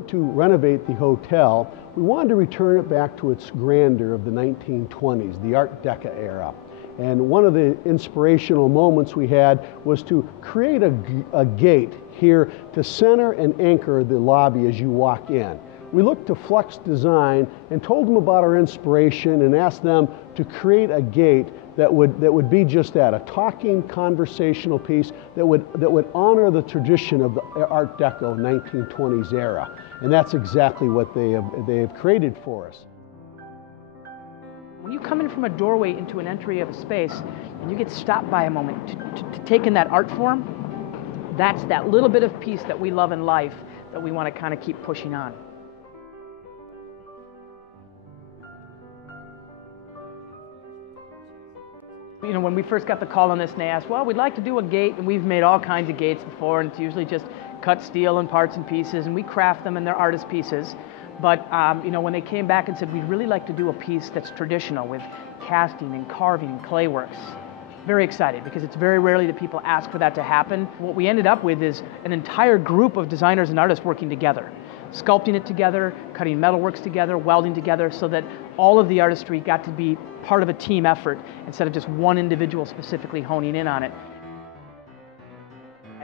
went to renovate the hotel, we wanted to return it back to its grandeur of the 1920s, the Art Deco era. And one of the inspirational moments we had was to create a gate here to center and anchor the lobby as you walk in. We looked to Flux Design and told them about our inspiration and asked them to create a gate that would be just that, a talking, conversational piece that would honor the tradition of the Art Deco 1920s era. And that's exactly what they have created for us. When you come in from a doorway into an entry of a space and you get stopped by a moment to take in that art form, that's that little bit of piece that we love in life that we want to kind of keep pushing on. You know, when we first got the call on this and they asked, well, we'd like to do a gate, and we've made all kinds of gates before, and it's usually just cut steel and parts and pieces, and we craft them and they're artist pieces. But you know, when they came back and said, we'd really like to do a piece that's traditional with casting and carving and clay works. Very excited, because it's very rarely that people ask for that to happen. What we ended up with is an entire group of designers and artists working together, sculpting it together, cutting metalworks together, welding together, so that all of the artistry got to be part of a team effort instead of just one individual specifically honing in on it.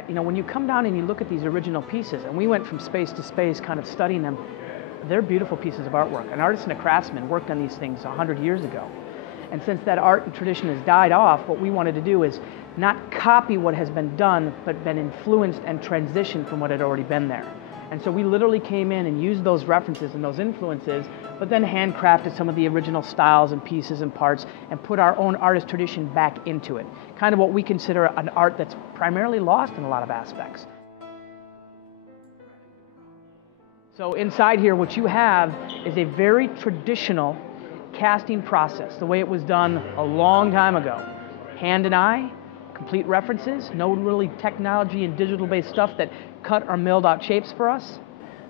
You know, when you come down and you look at these original pieces, and we went from space to space kind of studying them, they're beautiful pieces of artwork. An artist and a craftsman worked on these things 100 years ago. And since that art and tradition has died off, what we wanted to do is not copy what has been done, but been influenced and transitioned from what had already been there. And so we literally came in and used those references and those influences, but then handcrafted some of the original styles and pieces and parts and put our own artist tradition back into it. Kind of what we consider an art that's primarily lost in a lot of aspects. So inside here, what you have is a very traditional casting process, the way it was done a long time ago. Hand and eye, complete references, no really technology and digital-based stuff that cut or milled out shapes for us.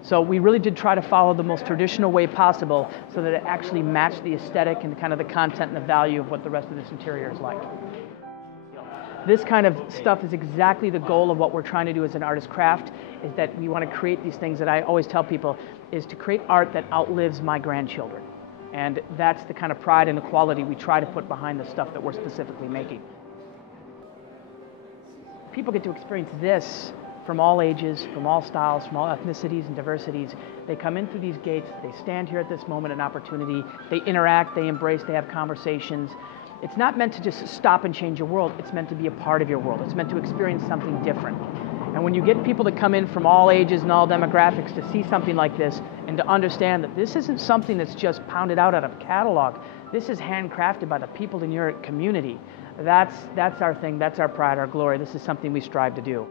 So we really did try to follow the most traditional way possible so that it actually matched the aesthetic and kind of the content and the value of what the rest of this interior is like. This kind of stuff is exactly the goal of what we're trying to do as an artist craft, is that we want to create these things that I always tell people is to create art that outlives my grandchildren. And that's the kind of pride and the quality we try to put behind the stuff that we're specifically making. People get to experience this from all ages, from all styles, from all ethnicities and diversities. They come in through these gates, they stand here at this moment and opportunity, they interact, they embrace, they have conversations. It's not meant to just stop and change your world, it's meant to be a part of your world. It's meant to experience something different. And when you get people to come in from all ages and all demographics to see something like this and to understand that this isn't something that's just pounded out of a catalog, this is handcrafted by the people in your community. That's our thing, that's our pride, our glory. This is something we strive to do.